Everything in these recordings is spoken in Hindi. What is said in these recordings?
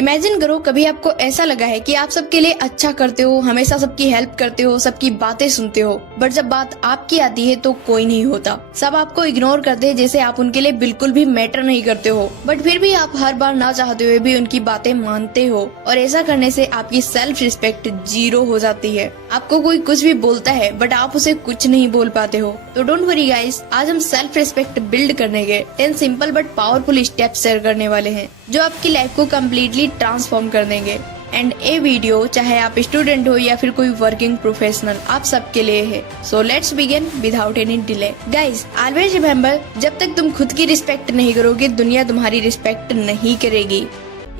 इमेजिन करो कभी आपको ऐसा लगा है कि आप सबके लिए अच्छा करते हो, हमेशा सबकी हेल्प करते हो, सबकी बातें सुनते हो, बट जब बात आपकी आती है तो कोई नहीं होता। सब आपको इग्नोर करते हैं जैसे आप उनके लिए बिल्कुल भी मैटर नहीं करते हो। बट फिर भी आप हर बार ना चाहते हुए भी उनकी बातें मानते हो और ऐसा करने से आपकी सेल्फ रिस्पेक्ट 0 हो जाती है। आपको कोई कुछ भी बोलता है बट आप उसे कुछ नहीं बोल पाते हो। तो डोंट वरी गाइस, आज हम सेल्फ रिस्पेक्ट बिल्ड करने के 10 simple but powerful steps share करने वाले हैं जो आपकी लाइफ को कम्प्लीटली ट्रांसफॉर्म कर देंगे। एंड ये वीडियो चाहे आप स्टूडेंट हो या फिर कोई वर्किंग प्रोफेशनल, आप सबके लिए है। So let's begin without any delay. Guys always remember, जब तक तुम खुद की रिस्पेक्ट नहीं करोगे दुनिया तुम्हारी रिस्पेक्ट नहीं करेगी।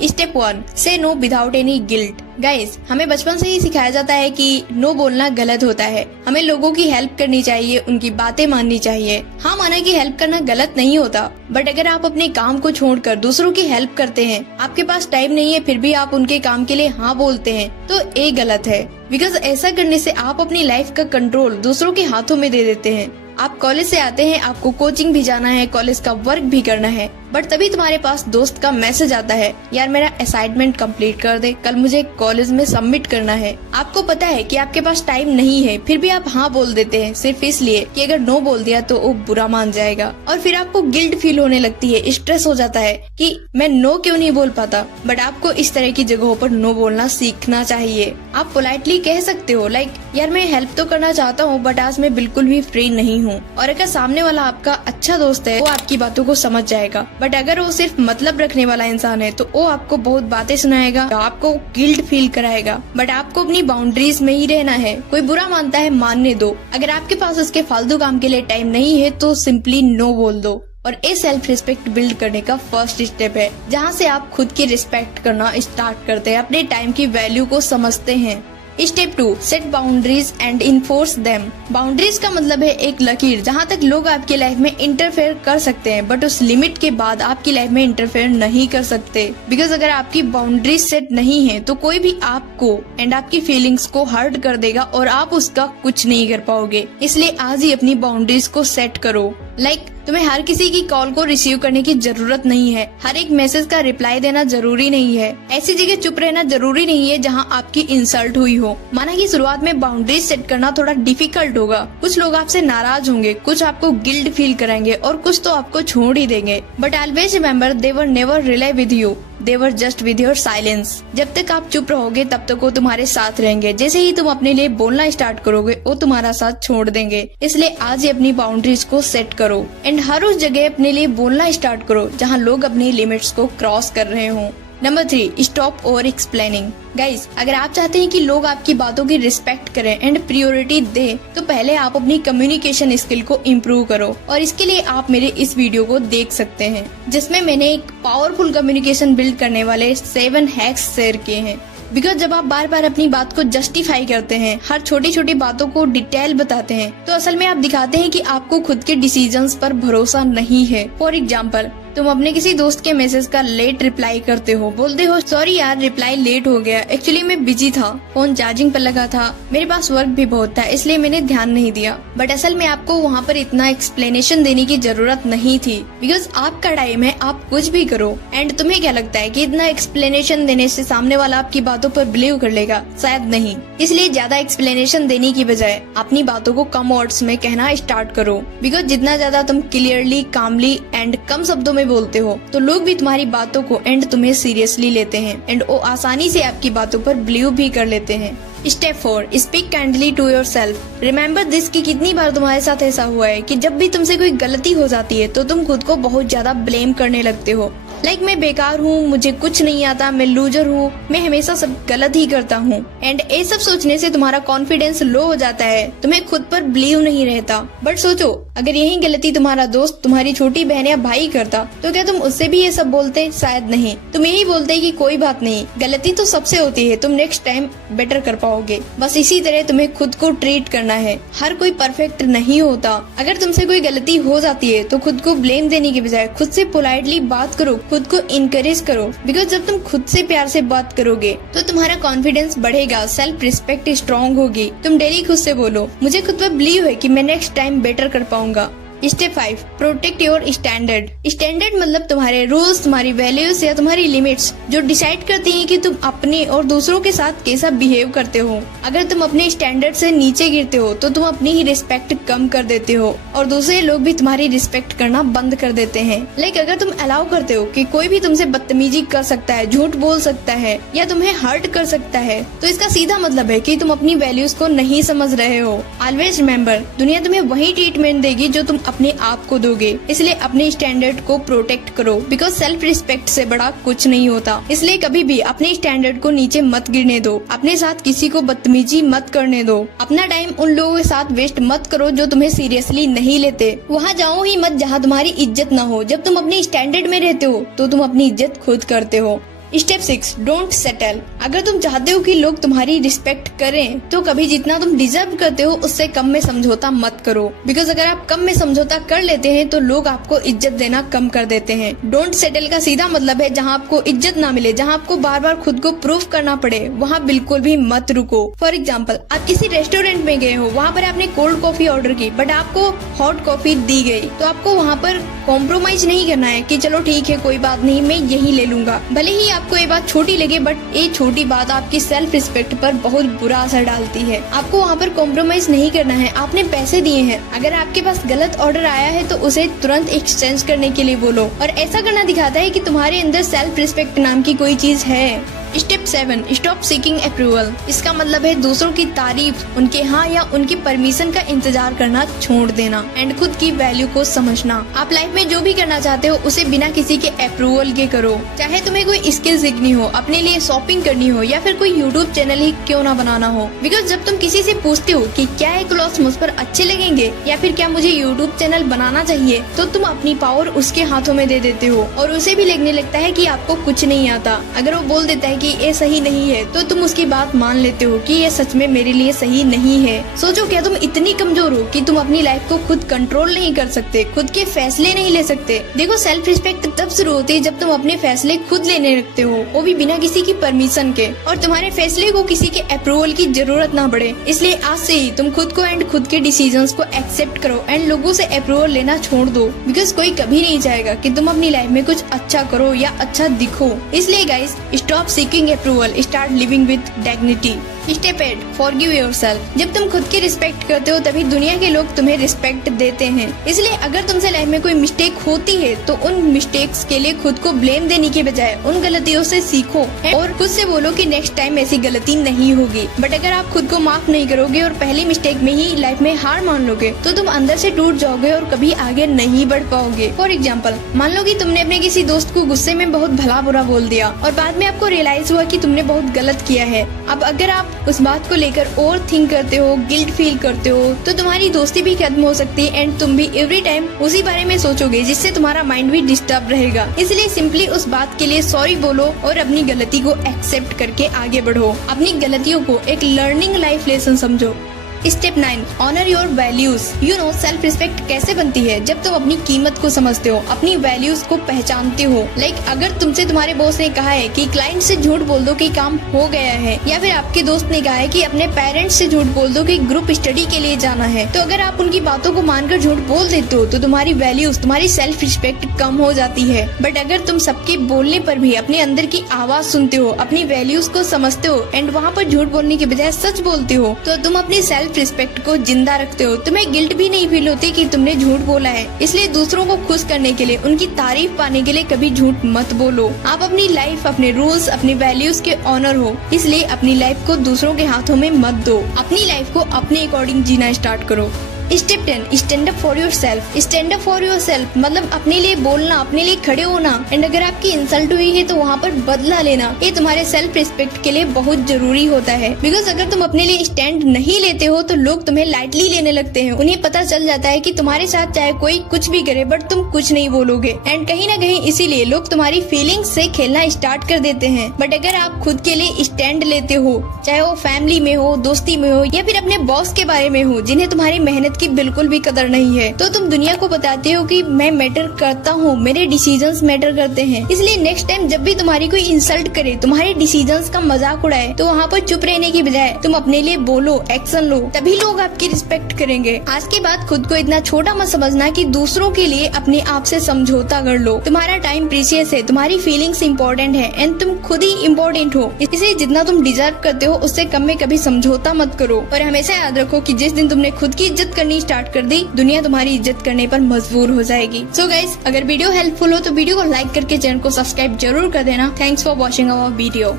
Step 1, say no without any guilt. Guys हमें बचपन से ही सिखाया जाता है कि नो बोलना गलत होता है। हमें लोगों की हेल्प करनी चाहिए, उनकी बातें माननी चाहिए। हाँ, माना कि हेल्प करना गलत नहीं होता, बट अगर आप अपने काम को छोड़कर दूसरों की हेल्प करते हैं, आपके पास टाइम नहीं है फिर भी आप उनके काम के लिए हाँ बोलते हैं, तो ये गलत है। बिकॉज ऐसा करने से आप अपनी लाइफ का कंट्रोल दूसरों के हाथों में दे देते हैं। आप कॉलेज से आते हैं, आपको कोचिंग भी जाना है, कॉलेज का वर्क भी करना है, बट तभी तुम्हारे पास दोस्त का मैसेज आता है, यार मेरा असाइनमेंट कंप्लीट कर दे, कल मुझे कॉलेज में सबमिट करना है। आपको पता है कि आपके पास टाइम नहीं है, फिर भी आप हाँ बोल देते हैं सिर्फ इसलिए कि अगर नो बोल दिया तो वो बुरा मान जाएगा। और फिर आपको गिल्ट फील होने लगती है, स्ट्रेस हो जाता है कि मैं नो क्यों नहीं बोल पाता। बट आपको इस तरह की जगहों पर नो बोलना सीखना चाहिए। आप पोलाइटली कह सकते हो लाइक, यार मैं हेल्प तो करना चाहता हूँ बट आज मैं बिल्कुल भी फ्री नहीं हूँ। और अगर सामने वाला आपका अच्छा दोस्त है वो आपकी बातों को समझ जाएगा। बट अगर वो सिर्फ मतलब रखने वाला इंसान है तो वो आपको बहुत बातें सुनाएगा, आपको गिल्ट फील कराएगा। बट आपको अपनी बाउंड्रीज में ही रहना है। कोई बुरा मानता है, मानने दो। अगर आपके पास उसके फालतू काम के लिए टाइम नहीं है तो सिंपली नो बोल दो। और ये सेल्फ रिस्पेक्ट बिल्ड करने का फर्स्ट स्टेप है, जहाँ से आप खुद की रिस्पेक्ट करना स्टार्ट करते हैं, अपने टाइम की वैल्यू को समझते हैं। Step 2, set boundaries and enforce them. Boundaries का मतलब है एक लकीर जहाँ तक लोग आपकी लाइफ में इंटरफेयर कर सकते हैं, बट उस लिमिट के बाद आपकी लाइफ में इंटरफेयर नहीं कर सकते। बिकॉज अगर आपकी बाउंड्रीज सेट नहीं है तो कोई भी आपको एंड आपकी फीलिंग्स को हर्ट कर देगा और आप उसका कुछ नहीं कर पाओगे। इसलिए आज ही अपनी बाउंड्रीज को सेट करो। लाइक तुम्हें हर किसी की कॉल को रिसीव करने की जरूरत नहीं है, हर एक मैसेज का रिप्लाई देना जरूरी नहीं है, ऐसी जगह चुप रहना जरूरी नहीं है जहां आपकी इंसल्ट हुई हो। माना कि शुरुआत में बाउंड्रीज सेट करना थोड़ा डिफिकल्ट होगा, कुछ लोग आपसे नाराज होंगे, कुछ आपको गिल्ट फील कराएंगे और कुछ तो आपको छोड़ ही देंगे। But always remember, they were never rely with you, they were just with your silence. जब तक आप चुप रहोगे तब तक वो तुम्हारे साथ रहेंगे, जैसे ही तुम अपने लिए बोलना स्टार्ट करोगे वो तुम्हारा साथ छोड़ देंगे। इसलिए आज ही अपनी बाउंड्रीज को सेट करो एंड हर उस जगह अपने लिए बोलना स्टार्ट करो जहाँ लोग अपनी लिमिट्स को क्रॉस कर रहे हों। Number 3, stop over explaining. Guys अगर आप चाहते हैं कि लोग आपकी बातों की रिस्पेक्ट करें एंड प्रायोरिटी दें, तो पहले आप अपनी कम्युनिकेशन स्किल को इम्प्रूव करो। और इसके लिए आप मेरे इस वीडियो को देख सकते हैं जिसमें मैंने एक पावरफुल कम्युनिकेशन बिल्ड करने वाले 7 हैक्स शेयर किए हैं। बिकॉज जब आप बार बार अपनी बात को जस्टिफाई करते हैं, हर छोटी छोटी बातों को डिटेल बताते हैं, तो असल में आप दिखाते हैं कि आपको खुद के डिसीजंस पर भरोसा नहीं है। फॉर एग्जाम्पल, तुम अपने किसी दोस्त के मैसेज का लेट रिप्लाई करते हो, बोलते हो सॉरी यार रिप्लाई लेट हो गया, एक्चुअली मैं बिजी था, फोन चार्जिंग पर लगा था, मेरे पास वर्क भी बहुत था इसलिए मैंने ध्यान नहीं दिया। बट असल में आपको वहाँ पर इतना एक्सप्लेनेशन देने की जरूरत नहीं थी, बिकॉज आपका टाइम है, आप कुछ भी करो। एंड तुम्हें क्या लगता है कि इतना एक्सप्लेनेशन देने से सामने वाला आपकी बातों पर बिलीव कर लेगा? शायद नहीं। इसलिए ज्यादा एक्सप्लेनेशन देने की बजाय अपनी बातों को कम वर्ड्स में कहना स्टार्ट करो। बिकॉज जितना ज्यादा तुम क्लियरली, कामली एंड कम शब्दों में बोलते हो तो लोग भी तुम्हारी बातों को एंड तुम्हें सीरियसली लेते हैं एंड वो आसानी से आपकी बातों पर बिलीव भी कर लेते हैं। Step 4, speak kindly to yourself. Remember this कि कितनी बार तुम्हारे साथ ऐसा हुआ है कि जब भी तुमसे कोई गलती हो जाती है तो तुम खुद को बहुत ज्यादा ब्लेम करने लगते हो। लाइक मैं बेकार हूँ, मुझे कुछ नहीं आता, मैं लूजर हूँ, मैं हमेशा सब गलत ही करता हूँ। एंड ये सब सोचने से तुम्हारा कॉन्फिडेंस लो हो जाता है, तुम्हें खुद पर बिलीव नहीं रहता। बट सोचो, अगर यही गलती तुम्हारा दोस्त, तुम्हारी छोटी बहन या भाई करता तो क्या तुम उससे भी ये सब बोलते? शायद नहीं। तुम यही बोलते कि कोई बात नहीं, गलती तो सबसे होती है, तुम नेक्स्ट टाइम बेटर कर पाओगे। बस इसी तरह तुम्हें खुद को ट्रीट करना है। हर कोई परफेक्ट नहीं होता। अगर तुमसे कोई गलती हो जाती है तो खुद को ब्लेम देने की बजाय खुद से पोलाइटली बात करो, खुद को इनकरेज करो। बिकॉज जब तुम खुद से प्यार से बात करोगे तो तुम्हारा कॉन्फिडेंस बढ़ेगा, सेल्फ रिस्पेक्ट स्ट्रॉन्ग होगी। तुम डेली खुद से बोलो, मुझे खुद पर बिलीव है कि मैं नेक्स्ट टाइम बेटर कर पाऊंगा। Step 5, protect your standard. Standard मतलब तुम्हारे रूल्स, तुम्हारी वैल्यूज या तुम्हारी लिमिट्स जो डिसाइड करती हैं कि तुम अपने और दूसरों के साथ कैसा बिहेव करते हो। अगर तुम अपने स्टैंडर्ड से नीचे गिरते हो तो तुम अपनी ही रिस्पेक्ट कम कर देते हो और दूसरे लोग भी तुम्हारी रिस्पेक्ट करना बंद कर देते हैं। लाइक अगर तुम अलाउ करते हो कि कोई भी तुमसे बदतमीजी कर सकता है, झूठ बोल सकता है या तुम्हें हर्ट कर सकता है, तो इसका सीधा मतलब है कि तुम अपनी वैल्यूज को नहीं समझ रहे हो। ऑलवेज रिमेम्बर, दुनिया तुम्हें वही ट्रीटमेंट देगी जो तुम अपने आप को दोगे। इसलिए अपने स्टैंडर्ड को प्रोटेक्ट करो, बिकॉज सेल्फ रिस्पेक्ट से बड़ा कुछ नहीं होता। इसलिए कभी भी अपने स्टैंडर्ड को नीचे मत गिरने दो। अपने साथ किसी को बदतमीजी मत करने दो। अपना टाइम उन लोगों के साथ वेस्ट मत करो जो तुम्हें सीरियसली नहीं लेते। वहाँ जाओ ही मत जहाँ तुम्हारी इज्जत न हो। जब तुम अपने स्टैंडर्ड में रहते हो तो तुम अपनी इज्जत खुद करते हो। Step 6, don't settle. अगर तुम चाहते हो कि लोग तुम्हारी रिस्पेक्ट करें तो कभी जितना तुम डिजर्व करते हो उससे कम में समझौता मत करो। बिकॉज अगर आप कम में समझौता कर लेते हैं तो लोग आपको इज्जत देना कम कर देते हैं। डोंट सेटल का सीधा मतलब है जहाँ आपको इज्जत ना मिले, जहाँ आपको बार बार खुद को प्रूव करना पड़े, वहाँ बिल्कुल भी मत रुको। फॉर एग्जाम्पल, आप किसी रेस्टोरेंट में गए हो, वहाँ पर आपने कोल्ड कॉफी ऑर्डर की बट आपको हॉट कॉफी दी गई, तो आपको वहाँ पर कॉम्प्रोमाइज नहीं करना है कि चलो ठीक है कोई बात नहीं मैं यही ले लूंगा। भले ही आपको ये बात छोटी लगे बट ये छोटी बात आपकी सेल्फ रिस्पेक्ट पर बहुत बुरा असर डालती है। आपको वहाँ पर कॉम्प्रोमाइज नहीं करना है। आपने पैसे दिए हैं, अगर आपके पास गलत ऑर्डर आया है तो उसे तुरंत एक्सचेंज करने के लिए बोलो। और ऐसा करना दिखाता है कि तुम्हारे अंदर सेल्फ रिस्पेक्ट नाम की कोई चीज है। Step 7, stop seeking approval. इसका मतलब है दूसरों की तारीफ, उनके हाँ या उनकी परमिशन का इंतजार करना छोड़ देना एंड खुद की वैल्यू को समझना। आप लाइफ में जो भी करना चाहते हो उसे बिना किसी के अप्रूवल के करो। चाहे तुम्हें कोई स्किल सीखनी हो, अपने लिए शॉपिंग करनी हो या फिर कोई यूट्यूब चैनल ही क्यों ना बनाना हो। बिकॉज जब तुम किसी से पूछते हो कि क्या ये क्लॉथ्स मुझ पर अच्छे लगेंगे या फिर क्या मुझे यूट्यूब चैनल बनाना चाहिए, तो तुम अपनी पावर उसके हाथों में दे देते हो और उसे भी लगने लगता है कि आपको कुछ नहीं आता। अगर वो बोल देता है कि ये सही नहीं है तो तुम उसकी बात मान लेते हो कि ये सच में मेरे लिए सही नहीं है। सोचो, क्या तुम इतनी कमजोर हो कि तुम अपनी लाइफ को खुद कंट्रोल नहीं कर सकते, खुद के फैसले नहीं ले सकते। देखो, सेल्फ रिस्पेक्ट तब शुरू होती है जब तुम अपने फैसले खुद लेने लगते हो, वो भी बिना किसी की परमिशन के, और तुम्हारे फैसले को किसी के अप्रूवल की जरूरत ना पड़े। इसलिए आज से ही तुम खुद को एंड खुद के डिसीजंस को एक्सेप्ट करो एंड लोगों से अप्रूवल लेना छोड़ दो। बिकॉज कोई कभी नहीं चाहेगा कि तुम अपनी लाइफ में कुछ अच्छा करो या अच्छा दिखो। इसलिए guys, stop seeking approval, start living with dignity. Step 8, forgive yourself. जब तुम खुद की रिस्पेक्ट करते हो तभी दुनिया के लोग तुम्हें रिस्पेक्ट देते हैं। इसलिए अगर तुमसे लाइफ में कोई मिस्टेक होती है तो उन मिस्टेक्स के लिए खुद को ब्लेम देने के बजाय उन गलतियों से सीखो और खुद से बोलो कि नेक्स्ट टाइम ऐसी गलती नहीं होगी। बट अगर आप खुद को माफ नहीं करोगे और पहली मिस्टेक में ही लाइफ में हार मान लोगे तो तुम अंदर से टूट जाओगे और कभी आगे नहीं बढ़ पाओगे। फॉर एग्जाम्पल, मान लो कि तुमने अपने किसी दोस्त को गुस्से में बहुत भला बुरा बोल दिया और बाद में आपको रियलाइज हुआ कि तुमने बहुत गलत किया है। अब अगर आप उस बात को लेकर ओवर थिंक करते हो, गिल्ट फील करते हो, तो तुम्हारी दोस्ती भी खत्म हो सकती है एंड तुम भी एवरी टाइम उसी बारे में सोचोगे, जिससे तुम्हारा माइंड भी डिस्टर्ब रहेगा। इसलिए सिंपली उस बात के लिए सॉरी बोलो और अपनी गलती को एक्सेप्ट करके आगे बढ़ो। अपनी गलतियों को एक लर्निंग लाइफ लेसन समझो। Step 9, honour your values. You know, self respect कैसे बनती है? जब तुम अपनी कीमत को समझते हो, अपनी वैल्यूज को पहचानते हो। लाइक अगर तुमसे तुम्हारे बॉस ने कहा है कि क्लाइंट से झूठ बोल दो कि काम हो गया है, या फिर आपके दोस्त ने कहा है कि अपने पेरेंट्स से झूठ बोल दो कि ग्रुप स्टडी के लिए जाना है, तो अगर आप उनकी बातों को मानकर झूठ बोल देते हो तो तुम्हारी वैल्यूज, तुम्हारी सेल्फ रिस्पेक्ट कम हो जाती है। बट अगर तुम सबके बोलने पर भी अपने अंदर की आवाज सुनते हो, अपनी वैल्यूज को समझते हो एंड वहाँ पर झूठ बोलने के बजाय सच बोलते हो, तो तुम अपनी सेल्फ रिस्पेक्ट को जिंदा रखते हो। तुम्हें गिल्ट भी नहीं फील होती कि तुमने झूठ बोला है। इसलिए दूसरों को खुश करने के लिए, उनकी तारीफ पाने के लिए कभी झूठ मत बोलो। आप अपनी लाइफ, अपने रूल्स, अपनी वैल्यूज के ऑनर हो, इसलिए अपनी लाइफ को दूसरों के हाथों में मत दो। अपनी लाइफ को अपने अकॉर्डिंग जीना स्टार्ट करो। Step 10, stand up for your self. Stand up for your self मतलब अपने लिए बोलना, अपने लिए खड़े होना एंड अगर आपकी इंसल्ट हुई है तो वहाँ पर बदला लेना। ये तुम्हारे सेल्फ रिस्पेक्ट के लिए बहुत जरूरी होता है। बिकॉज अगर तुम अपने लिए स्टैंड नहीं लेते हो तो लोग तुम्हें लाइटली लेने लगते हैं। उन्हें पता चल जाता है कि तुम्हारे साथ चाहे कोई कुछ भी करे बट तुम कुछ नहीं बोलोगे एंड कहीं ना कहीं इसीलिए लोग तुम्हारी फीलिंग्स से खेलना स्टार्ट कर देते हैं। बट अगर आप खुद के लिए स्टैंड लेते हो, चाहे वो फैमिली में हो, दोस्ती में हो या फिर अपने बॉस के बारे में हो जिन्हें तुम्हारी मेहनत की बिल्कुल भी कदर नहीं है, तो तुम दुनिया को बताते हो कि मैं मैटर करता हूँ, मेरे डिसीजंस मैटर करते हैं। इसलिए नेक्स्ट टाइम जब भी तुम्हारी कोई इंसल्ट करे, तुम्हारे डिसीजंस का मजाक उड़ाए, तो वहाँ पर चुप रहने की बजाय तुम अपने लिए बोलो, एक्शन लो, तभी लोग आपकी रिस्पेक्ट करेंगे। आज के बाद खुद को इतना छोटा मत समझना कि दूसरों के लिए अपने आप से समझौता कर लो। तुम्हारा टाइम प्रीशियस है, तुम्हारी फीलिंग्स इंपॉर्टेंट है एंड तुम खुद ही इम्पोर्टेंट हो। इसलिए जितना तुम डिजर्व करते हो उससे कम में कभी समझौता मत करो। और हमेशा याद रखो कि जिस दिन तुमने खुद की इज्जत करनी स्टार्ट कर दी, दुनिया तुम्हारी इज्जत करने पर मजबूर हो जाएगी। सो गाइस, अगर वीडियो हेल्पफुल हो तो वीडियो को लाइक करके चैनल को सब्सक्राइब जरूर कर देना। Thanks for watching our video.